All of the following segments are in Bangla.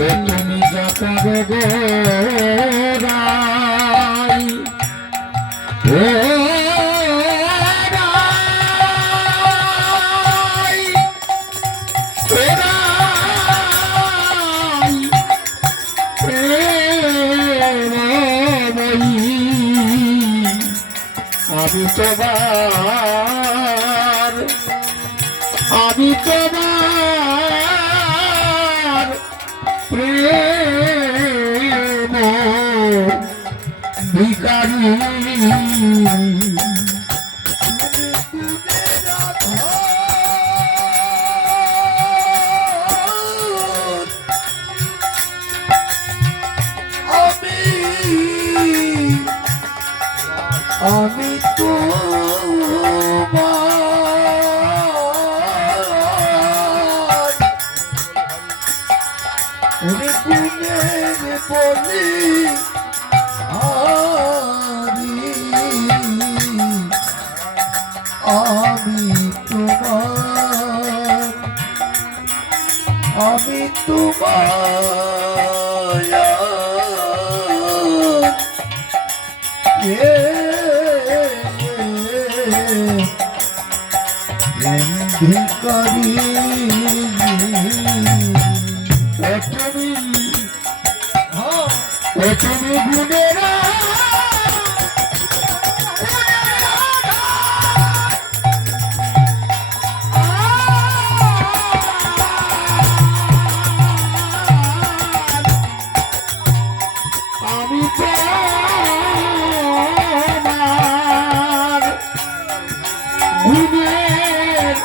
তুমি যাতাবে গোরাই ও আমি তোমার প্রেম ভিখারি আমি আমি ভিখারি তুমি গুণেরা আমি তোমার গুণের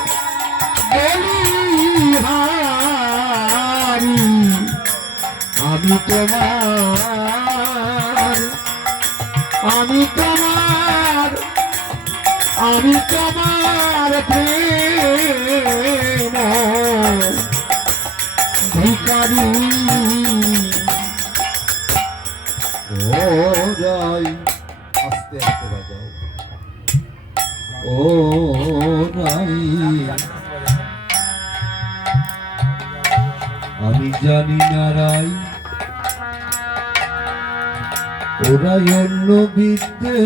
বলিহারি আমি তোমার প্রেম ভিখারি ও রাই আস্তে আস্তে বাজাও ও রাই আমি জানি না রাই ওরাই অন্য বিদ্যে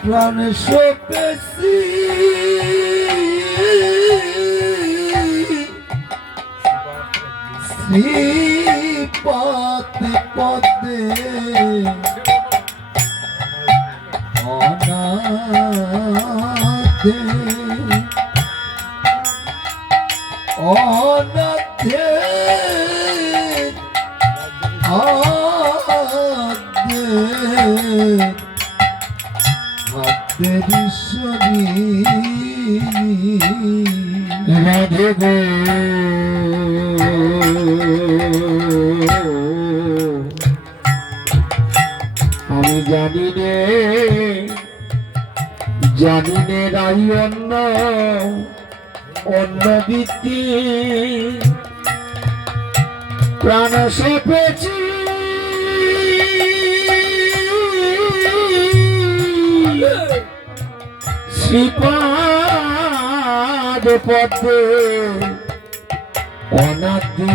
প্রাণে সপেছি শ্রীপতি পদে অনাথে অনাথে ঈশ্বরী রাধে গো আমি জানি নে রাই অন্য বৃত্তি প্রাণ সপেছি শ্রীপাদ পদ্মে অনাদি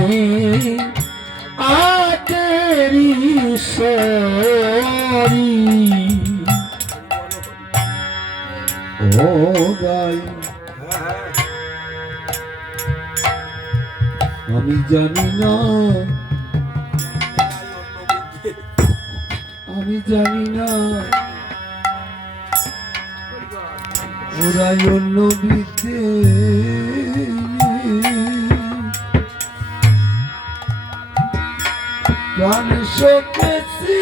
আতেরি ঈশ্বরী ও গাই আমি জানি না ওরাই অন্য বিদ্যে প্রাণ সপেছি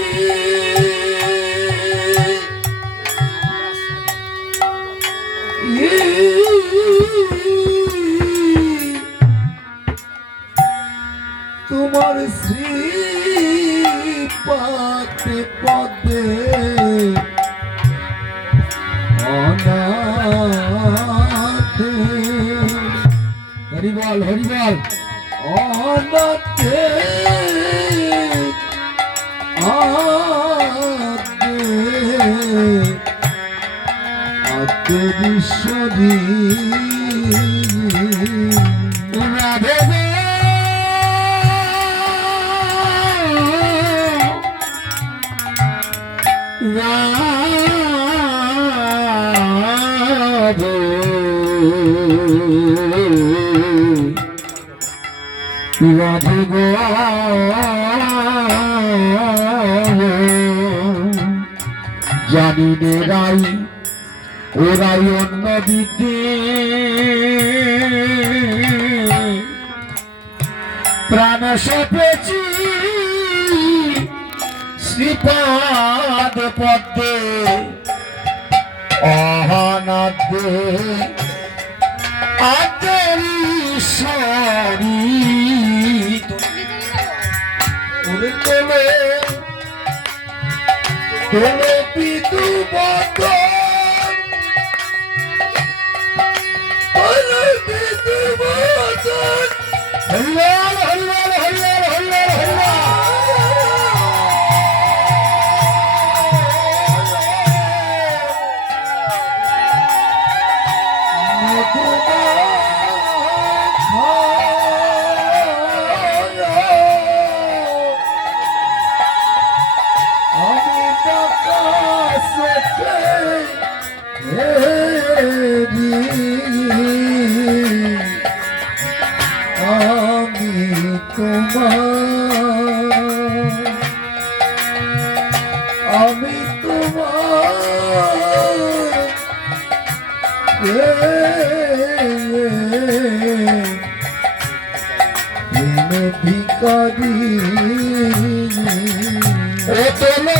তোমার শ্রীপতি পদে অনাথে হরি বল অনাথে জগদীশ্বরী রাধে গো রাধে রাধে গো জানি নে রাই ওরাই অন্য দিতে প্রাণ সপেছি শ্রীপাদ পদ্মে অহনাদ্যে আদরীশ্বরী ওরে তোলে তোলে পিতু বদন তোলে পিতু বদন হরিলাল হরিলাল হরিলাল হরিলাল হরিলাল আমি টাকা আমি তোমার ভিকারি ও তোলে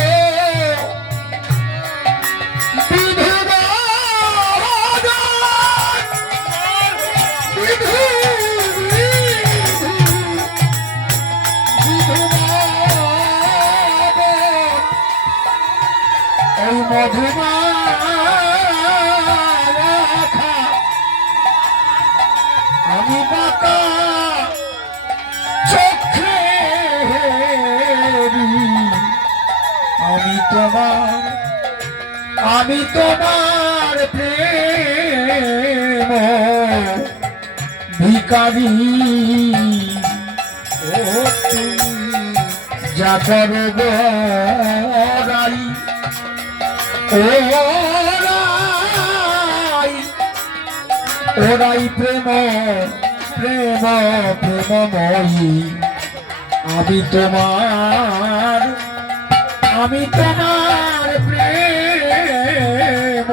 মধুমা আমি বাঁকা চোখে আমি তোমার প্রেম ভিকারি ও তুমি যা করো রাই ওরাই প্রেম প্রেম প্রেমময়ী আমি তোমার প্রেম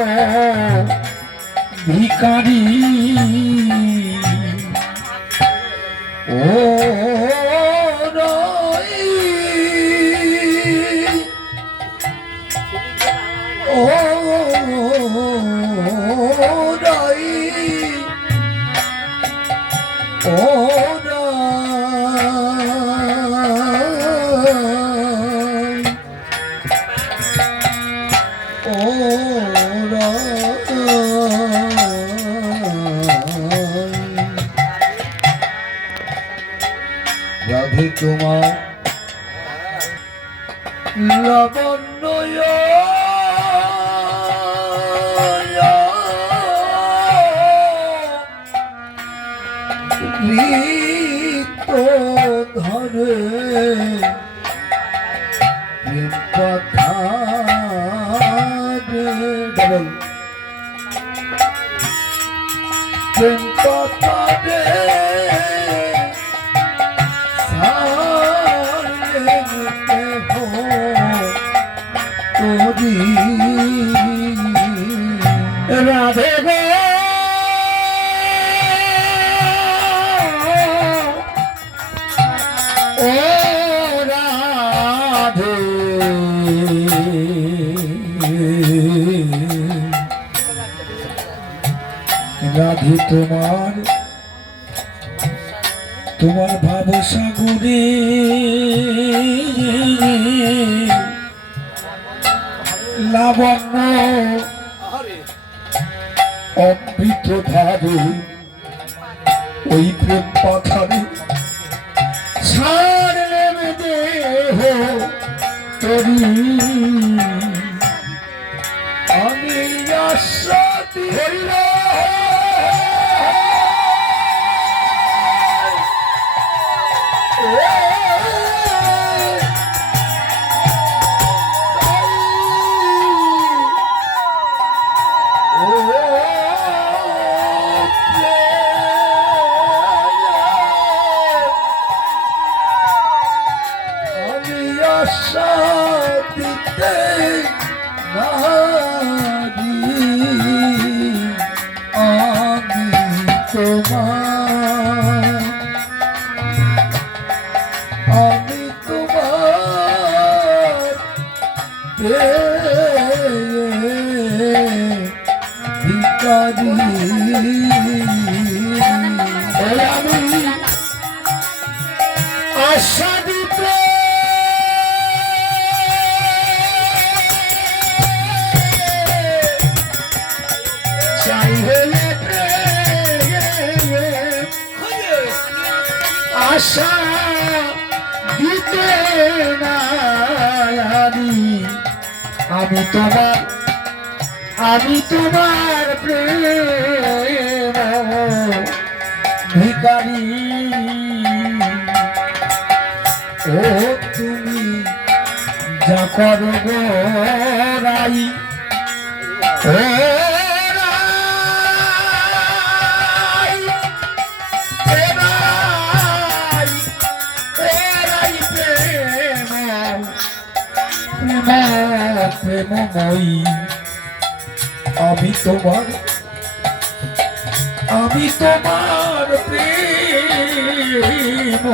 ভিকারি ও রই ও রই ও রই ও রাধে তোমার লাবণ্য ঋত ধরে প্রেম কথা প্রেম কথা রে রাধে গো ও রাধে রাধে তোমার ভাব সাগরে লাবণ্য অমৃত ভাবে ওই প্রেম পাথারে ছাড়লে দেহ তরি আমি আশা দিয়ে নারী আমি তোমার, আমি তোমার ভিখারি। আমি আশা দিতে চাই হলে আশা দিতে না আমি তোমার, আমি তোমার প্রেম ভিখারি। ও তুমি যা করো গো রাই, ও রাই, এ রাই, এ রাই প্রেম প্রেমময়ী। আমি তোমার, আমি তোমার প্রেম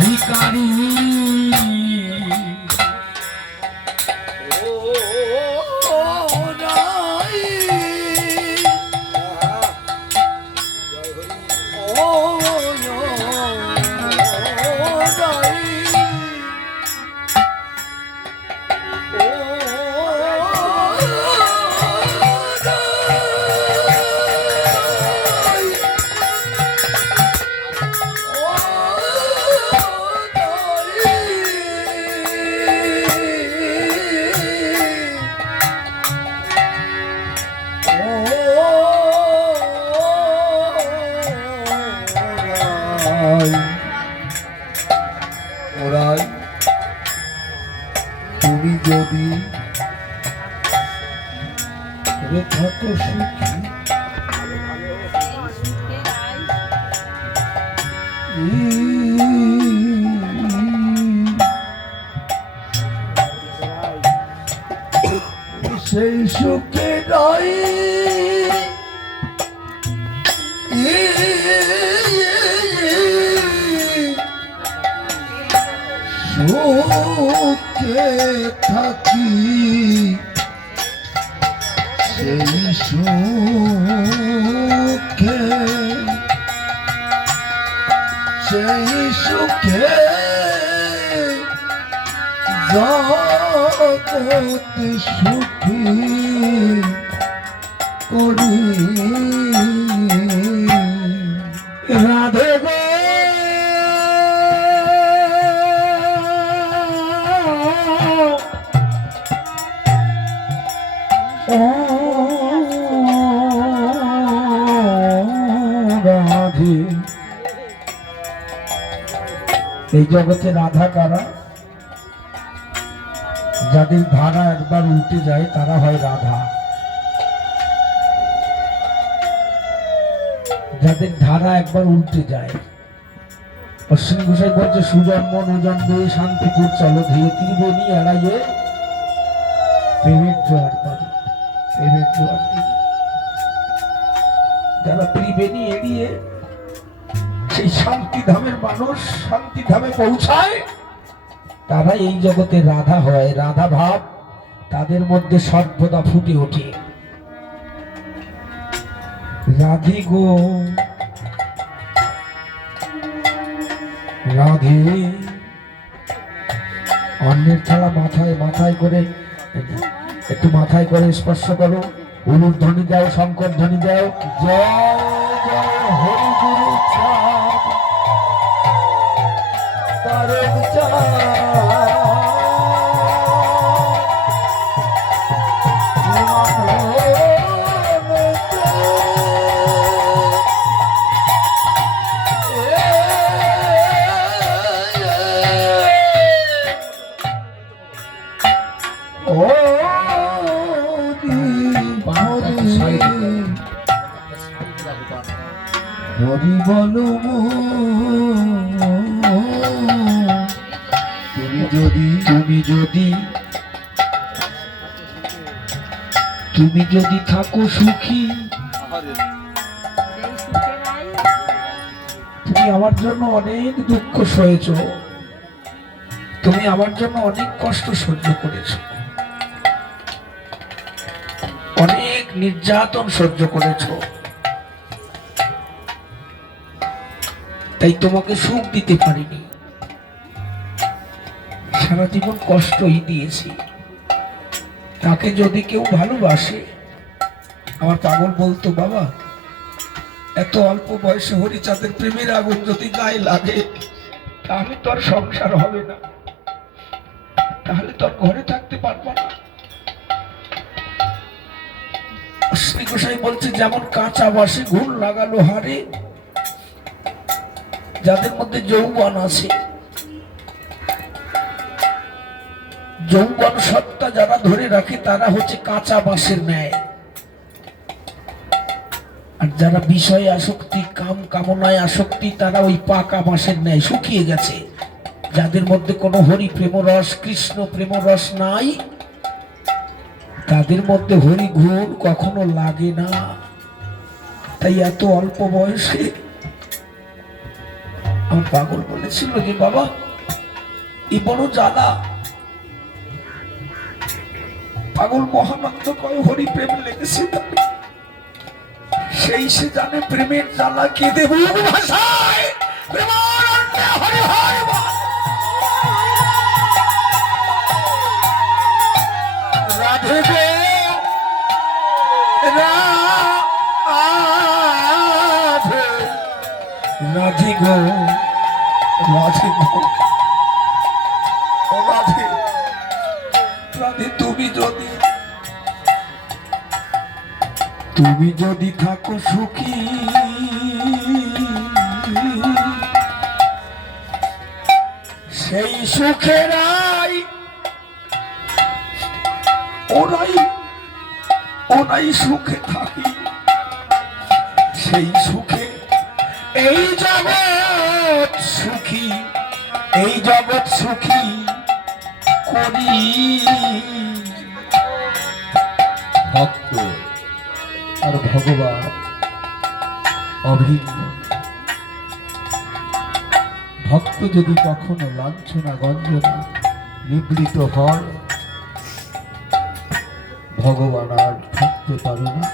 ভিখারি। ওরাই তুমি যদি থাকো সুখী, সেই সুখে নাই সুখে থাকি, সেই সুখে, সেই সুখে জগৎ সুখী করি। রাধে গো রাধে। এই জগতে রাধা কারা? যাদের ধারা একবার উল্টে যায় তারা হয় রাধা, যাদের ধারা একবার উল্টে যায়। অশ্বিনী ঘোষাই বলছে সুজন্ম নজন্মে শান্তিপুর চলো ধীরে ত্রিবেণী এড়াইয়ে প্রেমের জোয়ার পাবে, প্রেমের জোয়ার দিবে। যারা ত্রিবেণী এড়িয়ে সেই শান্তিধামের মানুষ শান্তিধামে পৌঁছায় তারা এই জগতে রাধা হয়। রাধা ভাব তাদের মধ্যে সর্বদা ফুটে ওঠে। রাধে গো রাধে। অন্যের ছাড়া মাথায় মাথায় করে একটু মাথায় করে স্পর্শ করো, উলুর ধ্বনি দাও, শঙ্কর ধ্বনি দাও। জয় জয় হরি গুরু চাঁদ তারক চাঁদ। হরি বলো তুমি যদি তুমি যদি থাকো সুখী, তুমি আমার জন্য অনেক দুঃখ সয়েছ, তুমি আমার জন্য অনেক কষ্ট সহ্য করেছ, অনেক নির্যাতন সহ্য করেছ, তাই তোমাকে সুখ দিতে পারিনি, সারা জীবন কষ্টই দিয়েছি। তাকে যদি কেউ ভালোবাসে, আমার পাগল বলতো, বাবা এত অল্প বয়সে হরিচাঁদের প্রেমের আগুন যদি গায়ে লাগে, তাহলে তোর সংসার হবে না, তাহলে তোর ঘরে থাকতে পারবো না। শ্রী গোসাই বলছে, যেমন কাঁচা বাসে ঘুণ লাগালো হারে, যাদের মধ্যে যৌবন আছে, যৌবন সত্তা যারা ধরে রাখে, তারা হচ্ছে কাঁচা বাঁশের ন্যায়। আর যারা বিষয় আসক্তি, কাম কামনায় আসক্তি, তারা ওই পাকা বাঁশের ন্যায় শুকিয়ে গেছে। যাদের মধ্যে কোনো হরি প্রেম রস, কৃষ্ণ প্রেম রস নাই, তাদের মধ্যে হরি ঘুণ কখনো লাগে না। তাই এত অল্প বয়সে আমার পাগল বলেছিল যে, বাবা এই বড় জ্বালা। পাগল মহানন্দ কয়, হরি প্রেম লেগেছে, সেই সে জানে প্রেমের জ্বালা কেঁদে বুক ভাষায় প্রেমানন্দে হরি হরি বল। রাধে গো রাধে, রাধে গো রাধে গো রাধে, রাধে তুমি যদি থাকো সুখী, সেই সুখেরাই ওরাই সুখে থাকি, সেই সুখে এই জগৎ সুখী, এই জগৎ সুখী করি। ভক্ত আর ভগবান অভিন্ন। ভক্ত যদি কখনো লাঞ্ছনা গঞ্জনা নিবৃত হয়, ভগবান আর থাকতে পারে না।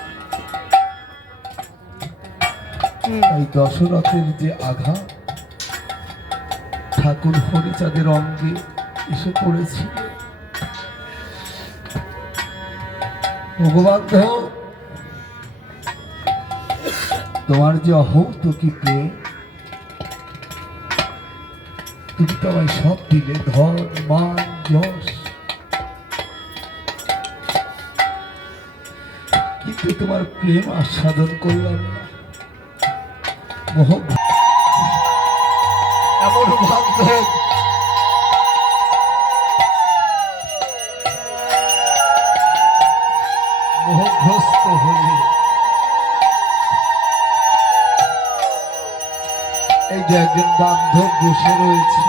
তাই দশরথের যে আঘাত ঠাকুর হরিচাঁদের অঙ্গে এসে পড়েছিল, ভগবান তোমার যে অহৌতুকি প্রেম, তুমি তো আমায় সব দিলে, ধন মান যশ, কিন্তু তোমার প্রেম আস্বাদন করলাম না। এমন ভাগ্য মোহগ্রস্ত হয়ে এই যে একজন বান্ধব বসে রয়েছে,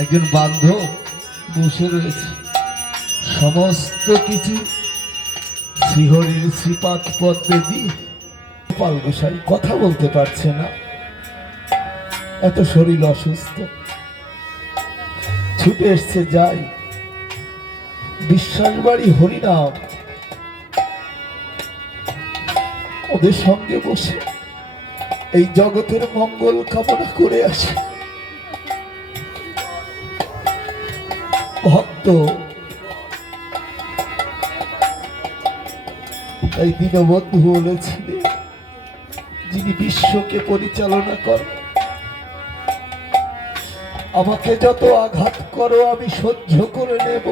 একজন বান্ধব বসে রয়েছে, সমস্ত কিছু শ্রীহরির শ্রীপাদ পদ্মে দিয়ে গোপাল গোসাই কথা বলতে পারছে না, এত শরীর অসুস্থ। ছুটে এসছে, যাই বিশ্বাস বাড়ি হরিনাম, ওদের সঙ্গে বসে এই জগতের মঙ্গল কামনা করে আসে। ভক্ত তাই দীনবন্ধু বলেছিলেন, যিনি বিশ্বকে পরিচালনা করেন, আমাকে যত আঘাত করো আমি সহ্য করে নেব,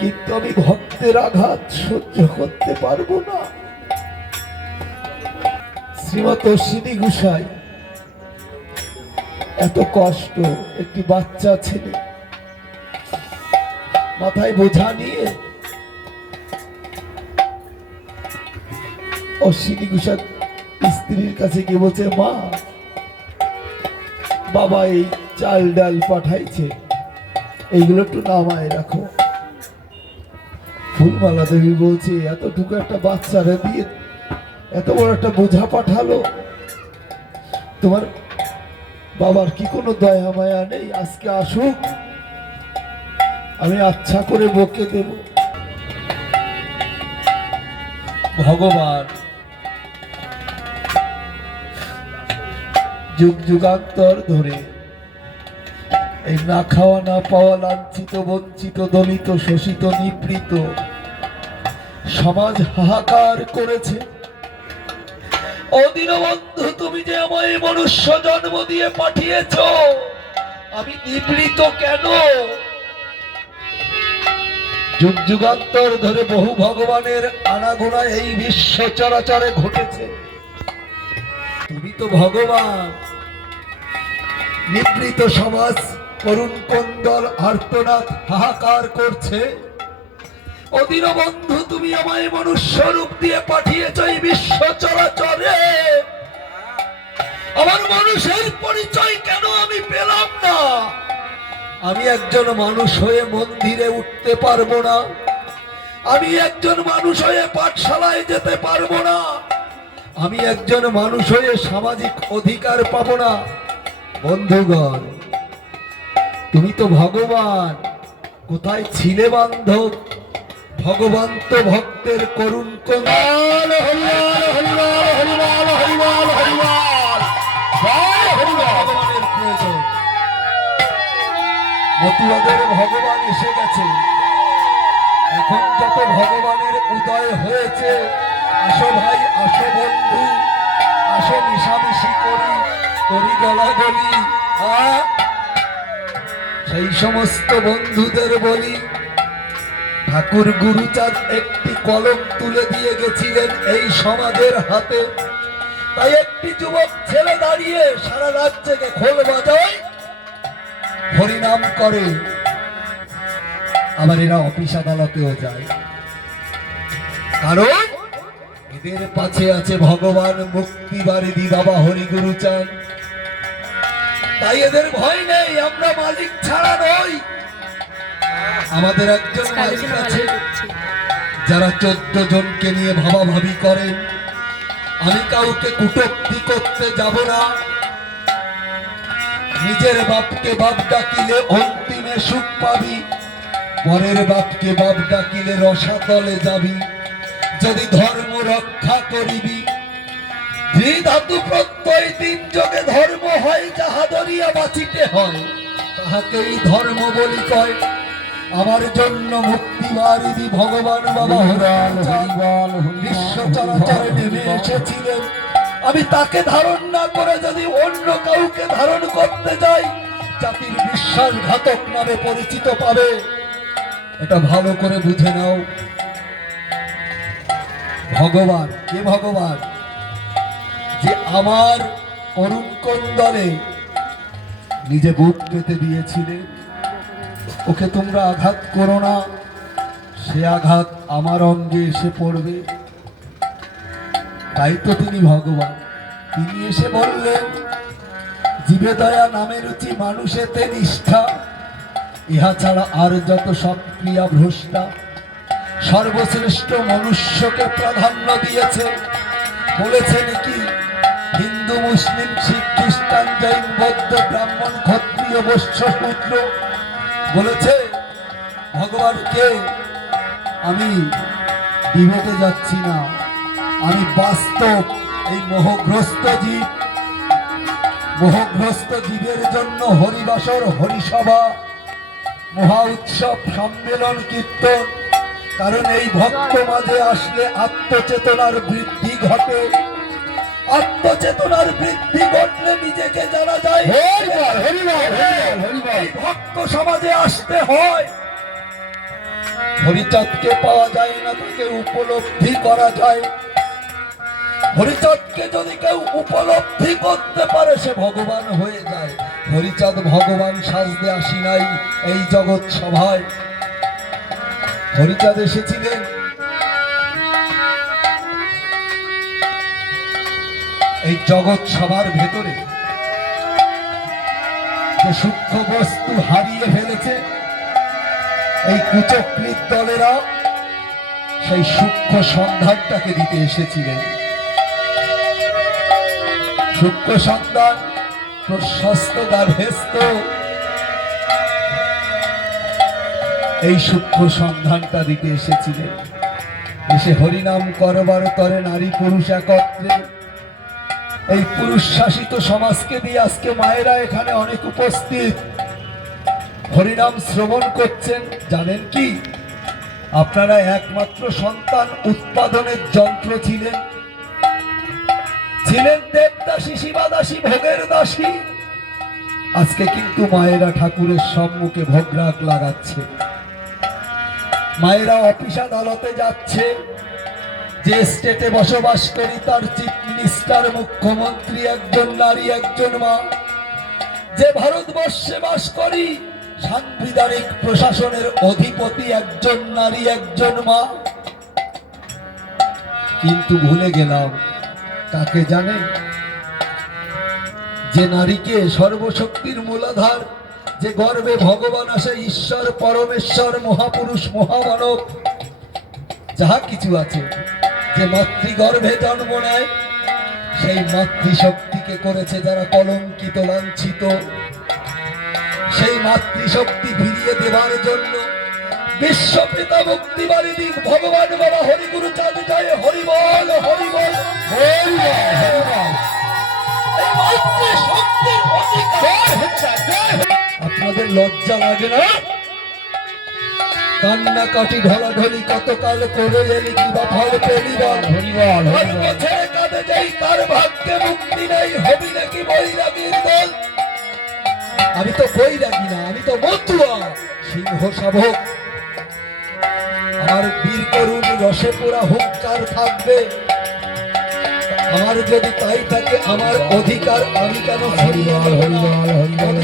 কিন্তু আমি ভক্তের আঘাত সহ্য করতে পারবো না। শ্রীমত অশ্বিনী গোসাই এত কষ্ট, একটি বাচ্চা ছেলে মাথায় বোঝা নিয়ে অশ্বিনী গোসাই স্ত্রীর কাছে গিয়ে বলছে, মা বাবা এই চাল ডাল পাঠাইছে, এইগুলো একটু নামায় রাখো। ফুলমালা দেবী বলছে এতটুকু একটা বাচ্চারা দিয়ে এত বড় একটা বোঝা পাঠালো, তোমার বাবার কি কোনো দয়া মায়া নেই? আজকে আসুক, আমি আচ্ছা করে বকে দেব। ভগবান যুগ যুগান্তর ধরে এই না খাওয়া না পাওয়া লাঞ্ছিত বঞ্চিত দলিত শোষিত নিপীড়িত সমাজ হাহাকার করেছে। ও দীনবন্ধু, তুমি যে আমায় মনুষ্য জন্ম দিয়ে পাঠিয়েছ, আমি নিপীড়িত কেন? যুগ যুগান্তর ধরে বহু ভগবানের আনাগোনা এই বিশ্ব চরাচরে ঘটেছে, তুমি তো ভগবান। নিপীড়িত সমাজ করুণ কন্দল আর্তনাদ হাহাকার করছে। ও দীনবন্ধু, তুমি আমায় মনুষ্য রূপ দিয়ে পাঠিয়েছ এই বিশ্ব চরাচরে, আমার মানুষের পরিচয় কেন আমি পেলাম না? আমি একজন মানুষ হয়ে মন্দিরে উঠতে পারবো না, আমি একজন মানুষ হয়ে পাঠশালায় যেতে পারবো না, আমি একজন মানুষ হয়ে সামাজিক অধিকার পাবো না। বন্ধুগণ, তুমি তো ভগবান, কোথায় ছিলে বান্ধব? ভগবান তো ভক্তের করুণ কন্দল। ভগবানের প্রয়োজন, মতুয়াদের ভগবান এসে গেছে, এখন যত ভগবানের উদয় হয়েছে, আসো ভাই, আসো বন্ধু, আসো মিশামিশি করি, করি গলাগলি। সেই সমস্ত বন্ধুদের বলি, ঠাকুর গুরুচাঁদ একটি কলম তুলে দিয়ে গেছিলেন এই সমাজের হাতে, তাই একটি যুবক ছেলে দাঁড়িয়ে সারা রাত জেগে খোল বাজায়, হরিনাম করে, আবার এরা অফিস আদালতেও যায়, কারণ এদের পাশে আছে ভগবান মুক্তিবারিধি বাবা হরিগুরুচাঁদ। তাই এদের ভয় নেই, আমরা মালিক ছাড়া নই। আমাদের একজন মালিক আছে, যারা 14 জনকে নিয়ে ভাবাভাবি করেন। আমি কাউকে কুটুক্তি করতে যাব না, নিজের বাপকে বাপ ডাকিলে অন্তিমে সুখ পাবি, পরের বাপকে বাপ ডাকিলে রসাতলে যাবি। যদি ধর্ম রক্ষা করিবি, ধাতু প্রত্যয় 3 যোগে ধর্ম হয়, যাহা ধরিয়া বাঁচিতে হয়, তাহাকেই ধর্ম বলি কয়। আমার জন্য মুক্তিবারিধি ভগবান বাবা বিশ্ব চরাচরে নেমে এসেছিলেন। আমি তাকে ধারণ না করে যদি অন্য কাউকে ধারণ করতে যাই, জাতির বিশ্বাসঘাতক নামে পরিচিত পাবে। এটা ভালো করে বুঝে নাও। ভগবান কে? ভগবান যে আমার করুণ কন্দলে নিজে বুক পেতে দিয়েছিলেন, ওকে তোমরা আঘাত করো না, সে আঘাত আমার অঙ্গে এসে পড়বে। তাই তো তিনি ভগবান। তিনি এসে বললেন, জীবে দয়া নামে রুচি মানুষেতে নিষ্ঠা, ইহা ছাড়া আর যত সব ক্রিয়া ভ্রষ্টা। সর্বশ্রেষ্ঠ মনুষ্যকে প্রাধান্য দিয়েছে, বলেছেন কি? হিন্দু মুসলিম শিখ খ্রিস্টান জৈন বৌদ্ধ ব্রাহ্মণ ক্ষত্রিয় বৈশ্য শূদ্র বলেছে। ভগবানকে আমি ডিবেটে যাচ্ছি না, আমি বাস্তব এই মোহগ্রস্ত জীব, মোহগ্রস্ত জীবের জন্য হরিবাসর, হরিসভা, মহা উৎসব, সম্মেলন, কীর্তন। কারণ এই ভক্ত মাঝে আসলে আত্মচেতনার বৃদ্ধি ঘটে, আত্মচেতনার বৃদ্ধি ঘটলে নিজেকে জানা যায়। এই ভক্ত সমাজে আসতে হয়। হরিচাঁদকে পাওয়া যায় না, তাকে উপলব্ধি করা যায়। হরিচাঁদকে যদি কেউ উপলব্ধি করতে পারে, সে ভগবান হয়ে যায়। হরিচাঁদ ভগবান সাজতে আসি নাই এই জগৎ সভায়। হরিচাঁদ এসেছিলেন এই জগৎ সভার ভেতরে যে সূক্ষ্ম বস্তু হারিয়ে ফেলেছে, এই কুচক্রীর দলেরা সেই সূক্ষ্ম সন্ধানটাকে দিতে এসেছিলেন। সূক্ষ্ম সন্ধান প্রশস্ত গার্হস্থ, এই সূক্ষ্ম সন্ধানটা দিতে এসেছিলেন। এসে হরিনাম করবার তরে নারী পুরুষ একত্রে, এই পুরুষ শাসিত সমাজকে দিয়ে আজকে মায়েরা এখানে অনেক উপস্থিত হরিনাম শ্রবণ করছেন। জানেন কি, আপনারা একমাত্র সন্তান উৎপাদনের যন্ত্র ছিলেন, ছিলেন দেবদাসী শিবাদাসী ভোগের দাসী। আজকে কিন্তু মায়েরা ঠাকুরের সম্মুখে ভোগরাগ লাগাচ্ছে, মায়েরা অফিস আদালতে যাচ্ছে। যে স্টেটে বসবাস করি তার চিফ মিনিস্টার মুখ্যমন্ত্রী একজন নারী একজন মা। যে ভারতবর্ষে বাস করি সাংবিধানিক প্রশাসনের অধিপতি একজন নারী একজন মা। কিন্তু ভুলে গেলাম কাকে জানেন? যে নারীকে সর্বশক্তির মূলাধার, যে গর্ভে ভগবান আসে, ঈশ্বর পরমেশ্বর মহাপুরুষ মহামানব যাহা কিছু আছে, যে মাতৃগর্ভে জন্ম নেয়, সেই মাতৃশক্তিকে করেছে যারা কলঙ্কিত লাঞ্ছিত। সেই মাতৃশক্তি ফিরিয়ে দেবার জন্য বিশ্বপিতা মুক্তিবাড়ি দিক ভগবান বাবা হরিগুরু চাঁদ জয় হরিবল হরিবল হরিবল হরিবল। এই মাতৃশক্তির অধিকার হচ্ছে। আপনাদের লজ্জা লাগে না? কান্নাকাটি ঢলাঢলি কতকাল করে এলি, কিবা ফল পেলি বল হরিবল হরিবল। ছেড়ে কাঁদে যাই তার ভাগ্যে মুক্তি নেই, হবি নাকি বৈরাগীর দল। আমি তো বৈরাগী না, আমি তো মতুয়া সিংহ শাবক। আমার বীর করুণ রসে পোড়া হুঙ্কার থাকবে। আমার যদি তাই থাকে, আমার অধিকার আমি কেন হরিবল হরিবল হরিবল।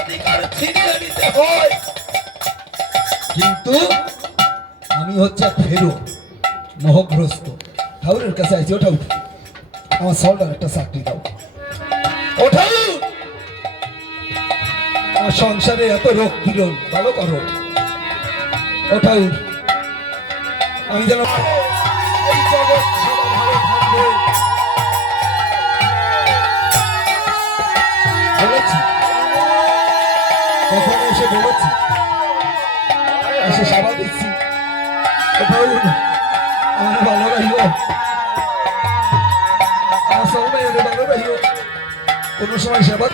অধিকার ছিনিয়ে নিতে হয়, কিন্তু আমি হচ্ছে ফেরো মোহগ্রস্ত। ঠাকুরের কাছে আইছি, ওঠাও আমার সল্টার একটা চাকরি দাও, ওঠাও। আমার সংসারে এত রোগ পীড়ন, ভালো করো, ওঠাও। আমি যেন এই জগৎ সবার ভালো থাকবে বলেছি, কখন এসে বলেছি, এসে সেবা দিচ্ছি। ওঠাও, আমার ভালো রাখিও, আমার সময় ভালো রাখিও। কোনো সময় সেবা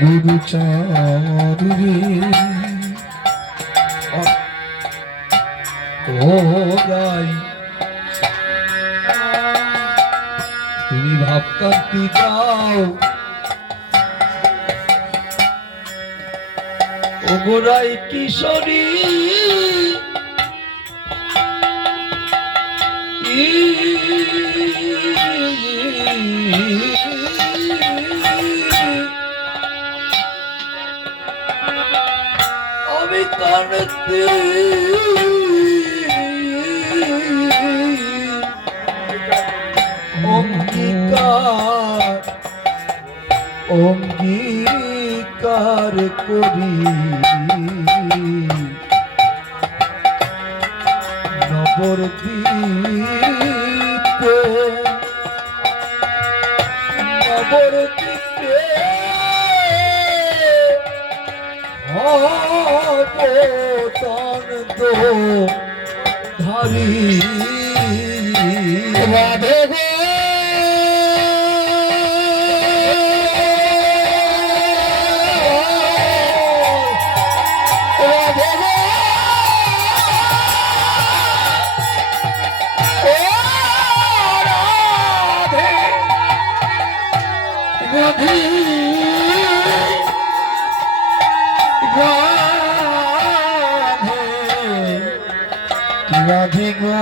গুরু চারুরে ও গাই, তুমি ভাবকান্তি দাও ও গোরাই কিশোরী। আমি কানতে অঙ্গীকার অঙ্গীকার করি নবদ্বীপে নবদ্বীপে অবতান দো ধারি রাধে গো। রাধে গো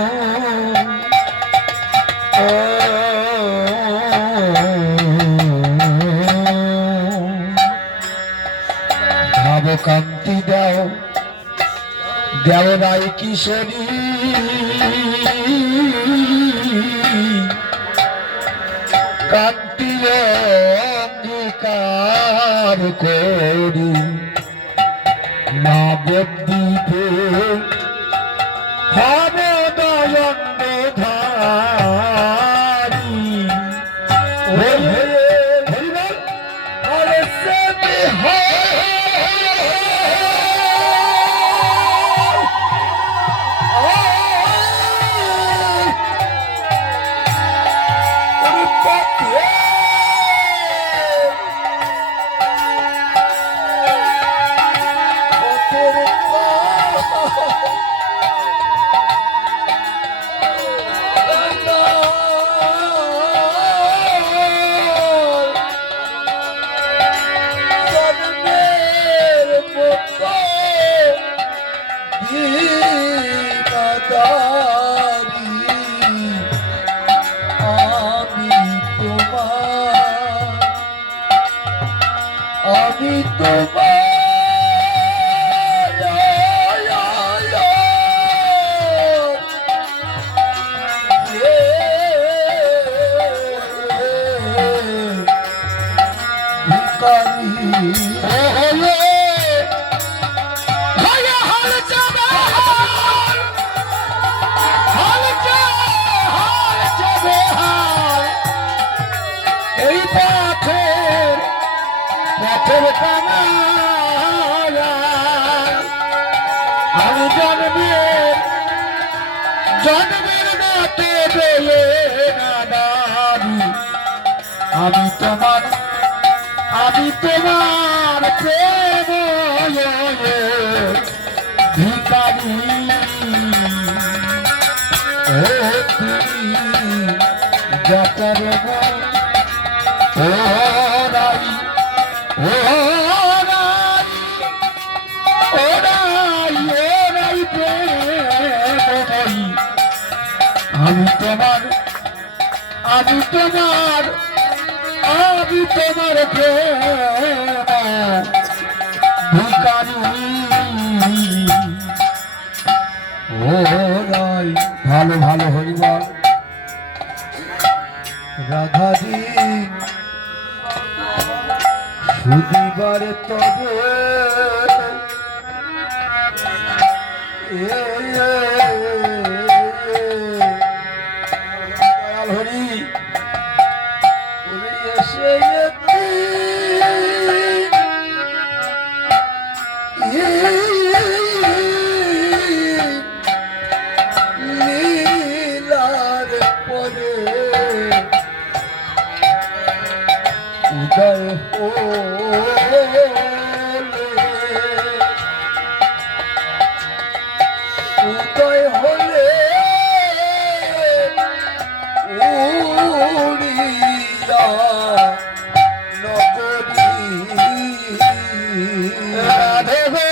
ভাবকান্তি দাও দেও রাই কিশোরী। কান্তি অঙ্গীকার করি নবদ্বীপে হবে দয়ন্দ ধারি আরে সে আমি তোমার এই পথের কানায়া আমি জন্মের মতো বেলে না দাবি আমি তোমার প্রেম ভিকারি ও তুমি যত ও রাই ও রাই ও রাই ও রাই প্রেমময়ী আমি তোমার প্রেম ভিকারি ও রাই ভালো ভালো হরিবল রাধাজি সুদিবার তবে দয়াল হরি তুমি এসে লীলার পরে উদয় হলে উড়িয়া নগরী রাধে গো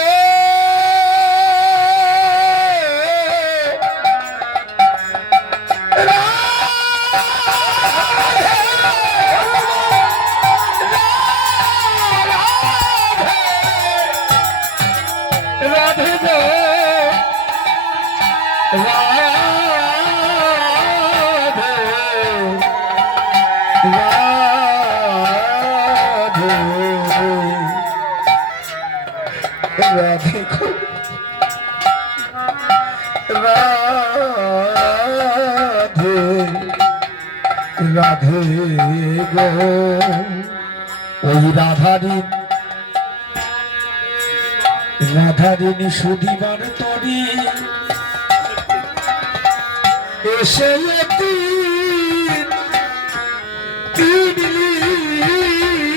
রাধে গো রাধে গো রাধে গো ওই রাধারিণী সুধিবার তরি এসে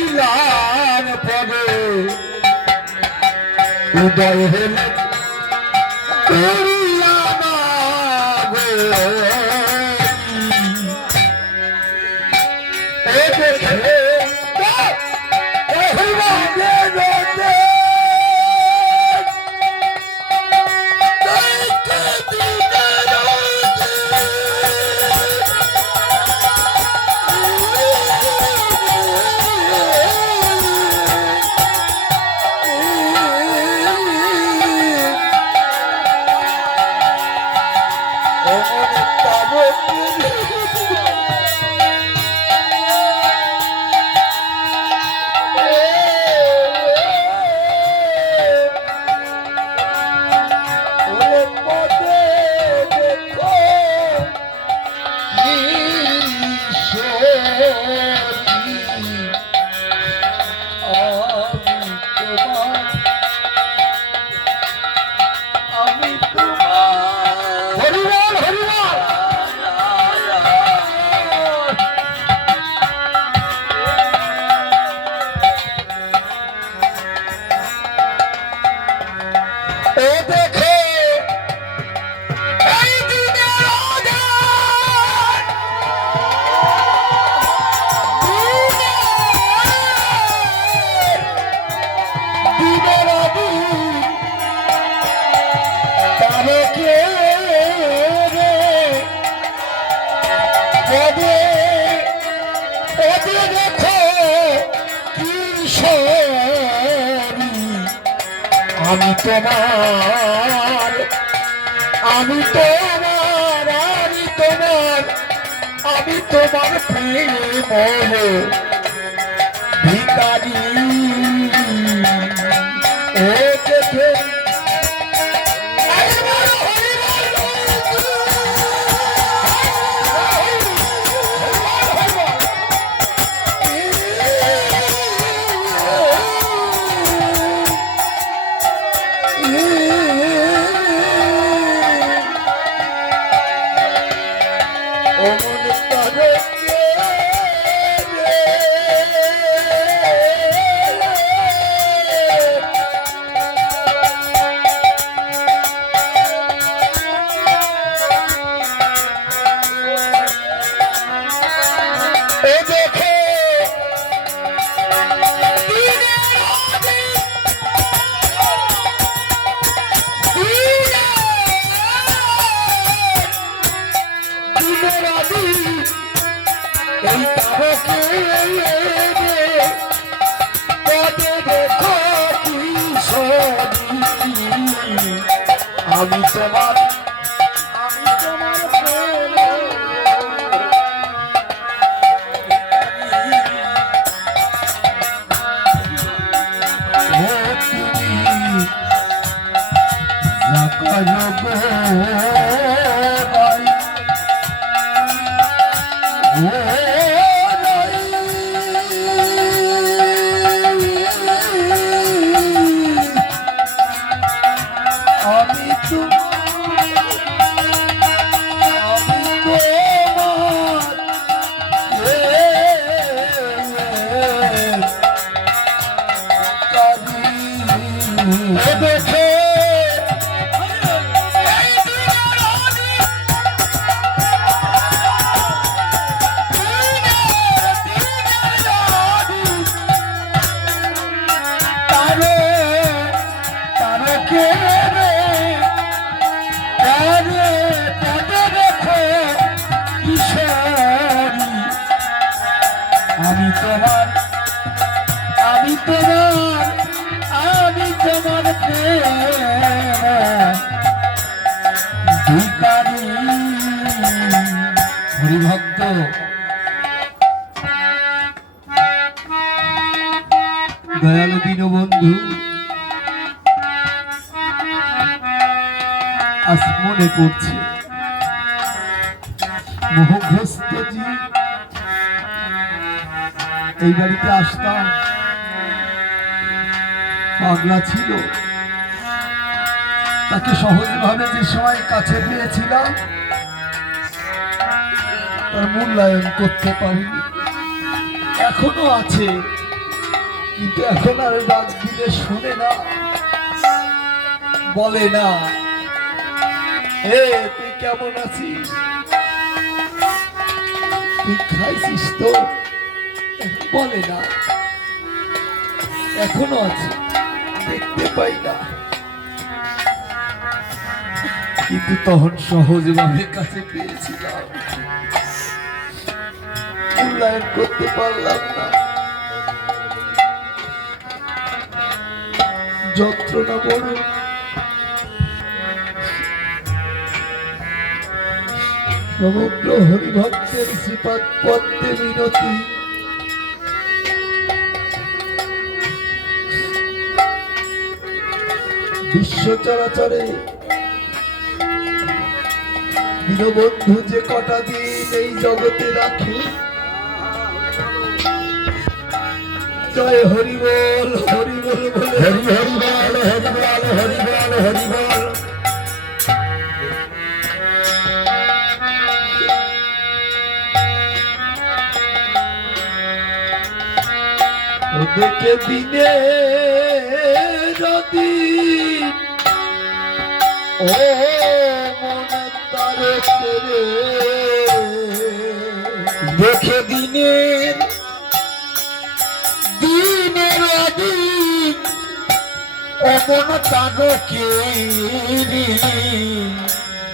লীলার পরে উদয় হলে করিয়া না গো এ দেখে আমি তোমার হরিবল হরিবল। ও দেখে এই দিনের আধার, দিনের আদির তারকে রে, ওদে ওদে দেখো কিশোরী, আমি তোমার, আমি তোমার, আমি তোমার, আমি তোমার প্রেম ভিখারি। ও দেখে এই তারকে পদে দেখো কিশোরী, আমি তোমার, আমি তোমার প্রেম আমি তোমার দেখে আমি তোমার, আমি তোমার, আমি তোমার প্রেম ভিখারি। হরিভক্ত দয়ালু দীনবন্ধু, আজ মনে পড়ছে মোহগ্রস্ত জীব এই বাড়িতে আসতাম, পাগলা ছিল, তাকে সহজভাবে যে সময় কাছে পেয়েছিলাম তার মূল্যায়ন করতে পারিনি। এখনো আছে, কিন্তু এখন আর ডাক দিলে শুনে না, বলে না এ তুই কেমন আছিস, তুই খাইছিস তো, বলে না। এখনো আছে, দেখতে পাই না, কিন্তু তখন সহজভাবে কাছে পেয়েছিলাম, মূল্যায়ন করতে পারলাম না। যন্ত্রণা বড়, সমগ্র হরিভক্তের শ্রীপাদ পদ্মে মিনতি। বিশ্ব চরাচরে দীনবন্ধু যে কটা দিন এই জগতে রাখে, জয় হরি বল, হরি বল বলে, হরি হরি বল, হরি বল, হরি বল, হরি বল। দেখে দিনে যদি ও মনে তারে তেরে দেখে দিনের দিনের দিন অমন তারকে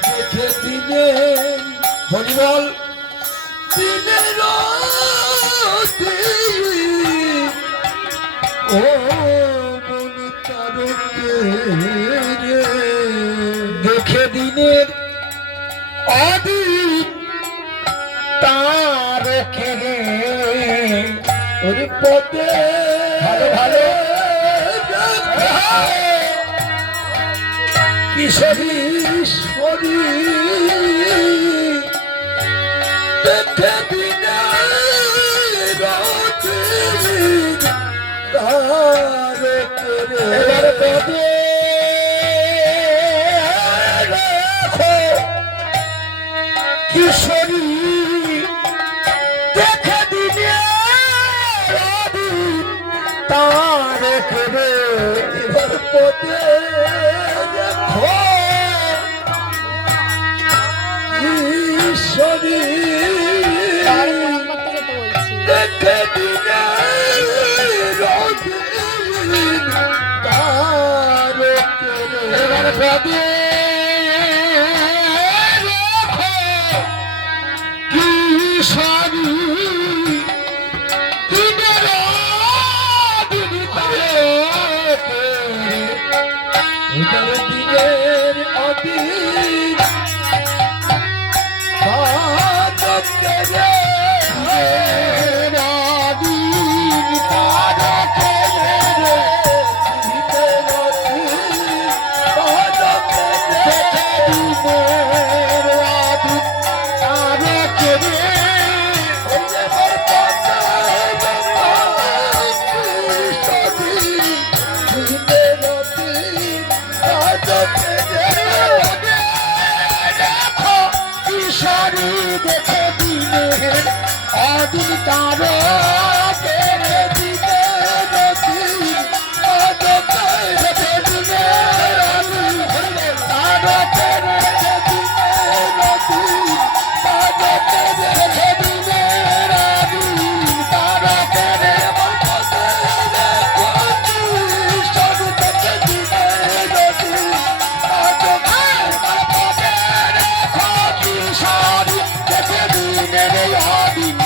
দেখে দিনে হরিবল দিনের ও মনে তারে তেরে দেখে দিনের অদিন তারকে ওরে পদে ভালো ভালো কিশোরী ঈশ্বরী দেখে দিনে রাতে তারে এবার পদে রাখো কিশোরী দেখে দিনে তার করে এবার পদে দেখো ঈশ্বরী দেখে দিনে রাতে তারে এবার পদে রাখো কিশোরী দিনের দিন এবার দিনের অদিন বাদকে রে দেখে দিনের অদিন তার তেরে দিনে নদী দেখে দিনের অদিন তার তেরে দিনে নদী দেখে দিনের অদিন তার তেরে কিশোরী দেখে দিনের অদিন